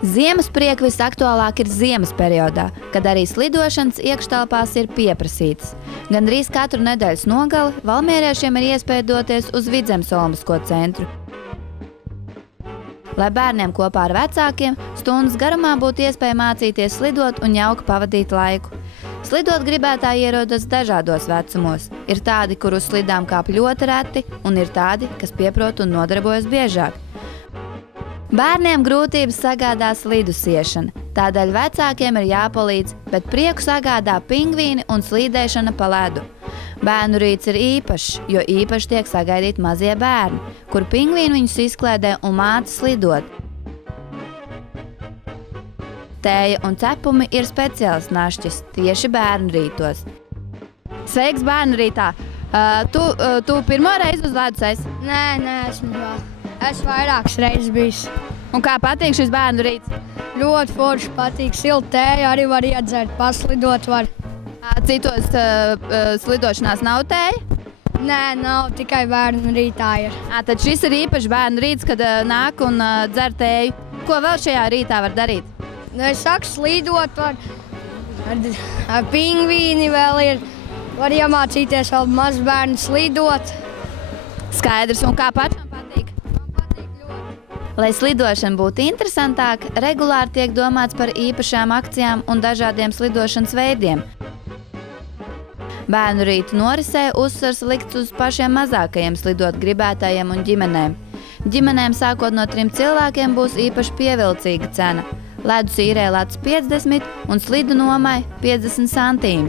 Ziemas prieki visaktuālāk ir ziemas periodā, kad arī slidošanas iekštelpās ir pieprasītas. Gandrīz katru nedēļas nogali valmieriešiem ir iespēja doties uz Vidzemes olimpisko centru. Lai bērniem kopā ar vecākiem stundas garumā būtu iespēja mācīties slidot un jauki pavadīt laiku. Slidot gribētāji ierodas dažādos vecumos. Ir tādi, kur uz slidām kāp ļoti reti, un ir tādi, kas pieprot un nodarbojas biežāk. Bērniem grūtības sagādā slidu siešana, tādēļ vecākiem ir jāpalīdz, bet prieku sagādā pingvīni un slīdēšana pa ledu. Bērnu rīts ir īpašs, jo īpaši tiek sagaidīti mazie bērni, kur pingvīni viņus izkliedē un māca slidot. Tēja un cepumi ir speciāls našķis tieši bērnu rītos. Sveiks bērnu rītā! Tu pirmo reizi uz ledus esi? Nē, esmu vēl. Es vairākas reizes bijis. Un kā patīk šis bērnu rīts? Ļoti forši patīk. Silta tēja arī var iedzert, paslidot var. Citos slidošanās nav tēja? Nē, nav, tikai bērnu rītā ir. Tad šis ir īpašs bērnu rīts, kad nāk un dzer tēju. Ko vēl šajā rītā var darīt? Es saku, slidot var. Ar pingvīni vēl ir. Var iemācīties vēl mazbērnu slidot. Skaidrs, un kā pašam patīk? Man patīk ļoti. Lai slidošana būtu interesantāka, regulāri tiek domāts par īpašām akcijām un dažādiem slidošanas veidiem. Bērnu rītu norisē uzsvars likts uz pašiem mazākajiem slidot gribētājiem un ģimenēm. Ģimenēm sākot no 3 cilvēkiem būs īpaši pievilcīga cena. Ledus īrē lats 50 un slidu nomai 50 centīmi.